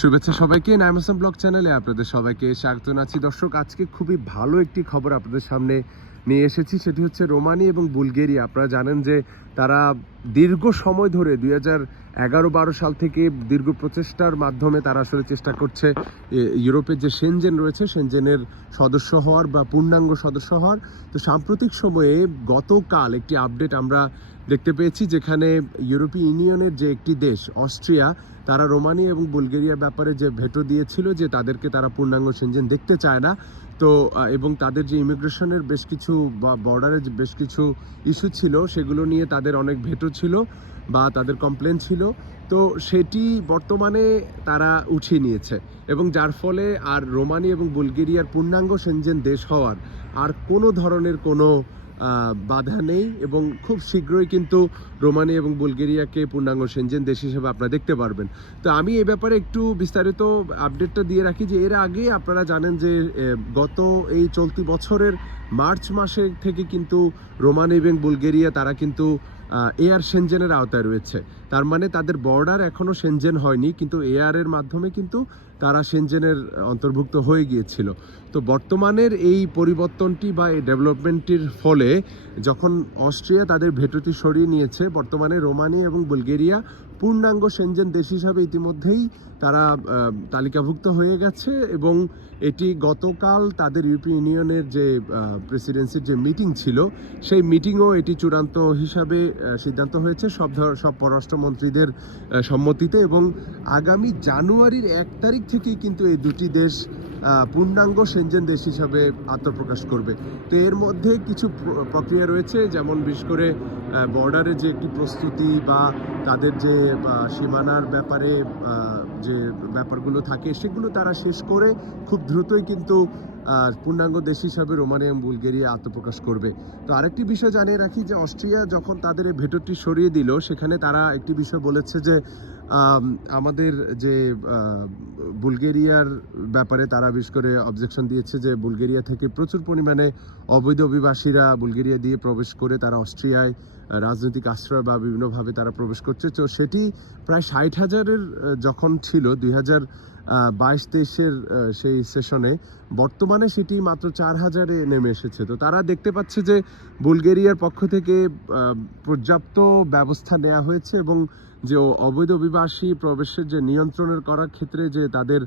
শুভেচ্ছা সবাইকে নাইম হাসান ব্লগ চ্যানেলে আপনাদের সবাইকে স্বাগত আছি দর্শক, আজকে খুবই ভালো একটি খবর আপনাদের সামনে নিয়ে এসেছি। সেটি হচ্ছে রোমানি এবং বুলগেরিয়া। আপনারা জানেন যে তারা দীর্ঘ সময় ধরে দুই হাজার এগারো বারো সাল থেকে দীর্ঘ প্রচেষ্টার মাধ্যমে তারা আসলে চেষ্টা করছে ইউরোপের যে সেনজেন রয়েছে, সেনজেনের সদস্য হওয়ার বা পূর্ণাঙ্গ সদস্য হওয়ার। তো সাম্প্রতিক সময়ে গতকাল একটি আপডেট আমরা দেখতে পেয়েছি যেখানে ইউরোপীয় ইউনিয়নের যে একটি দেশ, অস্ট্রিয়া, তারা রোমানি এবং বুলগেরিয়ার ব্যাপারে যে ভেটো দিয়েছিল যে তাদেরকে তারা পূর্ণাঙ্গ সেনজেন দেখতে চায় না। তো এবং তাদের যে ইমিগ্রেশনের বেশ কিছু বা বর্ডারে বেশ কিছু ইস্যু ছিল, সেগুলো নিয়ে তাদের অনেক ভেটো ছিল বা তাদের কমপ্লেন ছিল। তো, সেটি বর্তমানে তারা উঠিয়ে নিয়েছে এবং যার ফলে আর রোমানি এবং বুলগেরিয়ার পূর্ণাঙ্গ সেনজেন দেশ হওয়ার আর কোনো ধরনের কোনো বাধা নেই এবং খুব শীঘ্রই কিন্তু রোমানি এবং বুলগেরিয়াকে পূর্ণাঙ্গ সেনজেন দেশ হিসেবে আপনারা দেখতে পারবেন। তো আমি এ ব্যাপারে একটু বিস্তারিত আপডেটটা দিয়ে রাখি যে এর আগে আপনারা জানেন যে গত এই চলতি বছরের মার্চ মাসে থেকে কিন্তু রোমানি এবং বুলগেরিয়া তারা কিন্তু এয়ার সেনজেনের আওতায় রয়েছে। তার মানে তাদের বর্ডার এখনও সেনজেন হয়নি, কিন্তু এয়ারের মাধ্যমে কিন্তু তারা সেনজেনের অন্তর্ভুক্ত হয়ে গিয়েছিল। তো বর্তমানের এই পরিবর্তনটি বা এই ডেভেলপমেন্টটির ফলে যখন অস্ট্রিয়া তাদের ভেটোটি সরিয়ে নিয়েছে, বর্তমানে রোমানি এবং বুলগেরিয়া পূর্ণাঙ্গ সেনজেন দেশ হিসাবে ইতিমধ্যেই তারা তালিকাভুক্ত হয়ে গেছে এবং এটি গতকাল তাদের ইউরোপীয় ইউনিয়নের যে প্রেসিডেন্সির যে মিটিং ছিল, সেই মিটিংও এটি চূড়ান্ত হিসাবে সিদ্ধান্ত হয়েছে সব ধর, সব পররাষ্ট্রমন্ত্রীদের সম্মতিতে এবং আগামী জানুয়ারির এক তারিখ থেকেই কিন্তু এই দুটি দেশ পূর্ণাঙ্গ সেনজেন দেশ হিসাবে আত্মপ্রকাশ করবে। তো এর মধ্যে কিছু প্রক্রিয়া রয়েছে, যেমন বিশেষ করে বর্ডারে যে একটি প্রস্তুতি বা তাদের যে সীমানার ব্যাপারে যে ব্যাপারগুলো থাকে, সেগুলো তারা শেষ করে খুব দ্রুতই কিন্তু পূর্ণাঙ্গ দেশ হিসাবে রোমানি এবং বুলগেরিয়া আত্মপ্রকাশ করবে। তো আরেকটি বিষয় জানিয়ে রাখি যে, অস্ট্রিয়া যখন তাদের ভেটোটি সরিয়ে দিল, সেখানে তারা একটি বিষয় বলেছে যে আমাদের যে বুলগেরিয়ার ব্যাপারে তারা বিশেষ করে অবজেকশন দিয়েছে যে, বুলগেরিয়া থেকে প্রচুর পরিমাণে অবৈধ অভিবাসীরা বুলগেরিয়া দিয়ে প্রবেশ করে তারা অস্ট্রিয়ায় রাজনৈতিক আশ্রয় বা বিভিন্নভাবে তারা প্রবেশ করছে। তো সেটি প্রায় ষাট হাজারের যখন ছিল দুই হাজার বাইশ তেইশের সেই সেশনে বর্তমানে সেটি মাত্র চার হাজারে নেমে এসেছে। তো তারা দেখতে পাচ্ছে যে, বুলগেরিয়ার পক্ষ থেকে পর্যাপ্ত ব্যবস্থা নেওয়া হয়েছে এবং যে অবৈধ অভিবাসী প্রবেশের যে নিয়ন্ত্রণের করার ক্ষেত্রে যে তাদের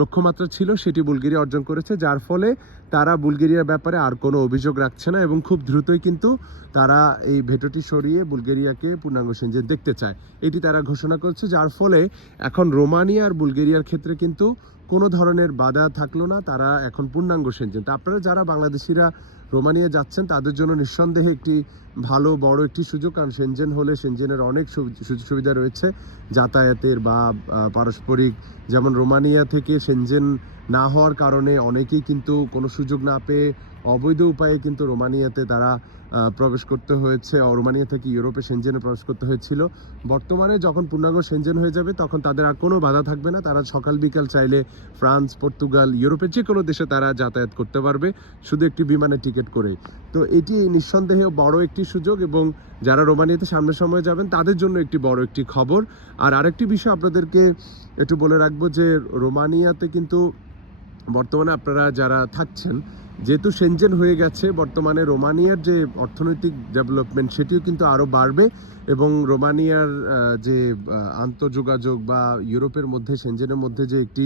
লক্ষ্যমাত্রা ছিল, সেটি বুলগেরিয়া অর্জন করেছে, যার ফলে তারা বুলগেরিয়ার ব্যাপারে আর কোনো অভিযোগ রাখছে না এবং খুব দ্রুতই কিন্তু তারা এই ভেটোটি সরিয়ে বুলগেরিয়াকে পূর্ণাঙ্গ সেনজেন দেখতে চায়। এটি তারা ঘোষণা করছে, যার ফলে এখন রোমানিয়া আর বুলগেরিয়ার ক্ষেত্রে কিন্তু কোনো ধরনের বাধা থাকল না, তারা এখন পূর্ণাঙ্গ সেনজেন। তো আপনারা যারা বাংলাদেশিরা রোমানিয়া যাচ্ছেন, তাদের জন্য নিঃসন্দেহে একটি ভালো, বড় একটি সুযোগ। কারণ সেনজেন হলে সেনজেনের অনেক সুযোগ সুবিধা রয়েছে। যাতায়াতের বা পারস্পরিক, যেমন রোমানিয়া থেকে সেনজেন না হওয়ার কারণে অনেকেই কিন্তু কোনো সুযোগ না পেয়ে অবৈধ উপায়ে কিন্তু রোমানিয়াতে তারা প্রবেশ করতে হয়েছে। রোমানিয়া থেকে ইউরোপে সেনজেনে প্রবেশ করতে হয়েছিল। বর্তমানে যখন পূর্ণাঙ্গ সেনজেন হয়ে যাবে, তখন তাদের আর কোনো বাধা থাকবে না। তারা সকাল বিকাল চাইলে ফ্রান্স, পর্তুগাল ইউরোপের যে কোনো দেশে তারা যাতায়াত করতে পারবে, শুধু একটি বিমানের টিকিট করেই। তো এটি নিঃসন্দেহে বড় একটি সুযোগ এবং যারা রোমানিয়াতে সামনের সময় যাবেন, তাদের জন্য একটি বড় একটি খবর। আর আরেকটি বিষয় আপনাদেরকে একটু বলে রাখব যে, রোমানিয়াতে কিন্তু বর্তমানে আপনারা যারা থাকছেন যেহেতু সেনজেন হয়ে গেছে, বর্তমানে রোমানিয়ার যে অর্থনৈতিক ডেভেলপমেন্ট সেটিও কিন্তু আরও বাড়বে এবং রোমানিয়ার যে আন্তঃযোগাযোগ বা ইউরোপের মধ্যে সেনজেনের মধ্যে যে একটি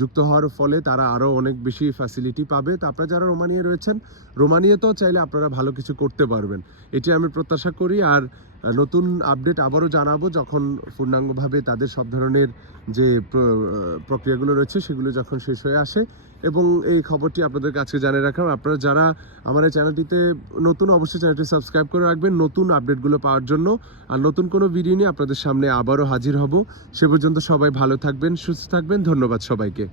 যুক্ত হওয়ার ফলে তারা আরও অনেক বেশি ফ্যাসিলিটি পাবে। তো আপনারা যারা রোমানিয়া রয়েছেন, রোমানিয়াতেও চাইলে আপনারা ভালো কিছু করতে পারবেন। এটি আমি প্রত্যাশা করি। আর নতুন আপডেট আবারও জানাব যখন পূর্ণাঙ্গভাবে তাদের সব ধরনের যে প্রক্রিয়াগুলো রয়েছে, সেগুলো যখন শেষ হয়ে আসে। এবং এই খবরটি আপনাদের কাছে জানিয়ে রাখলাম আপনারা যারা আমার এই চ্যানেলটিতে নতুন, অবশ্যই চ্যানেলটি সাবস্ক্রাইব করে রাখবেন নতুন আপডেটগুলো পাওয়ার জন্য। আর নতুন কোনো ভিডিও নিয়ে আপনাদের সামনে আবারও হাজির হব। সে পর্যন্ত সবাই ভালো থাকবেন, সুস্থ থাকবেন। ধন্যবাদ সবাইকে।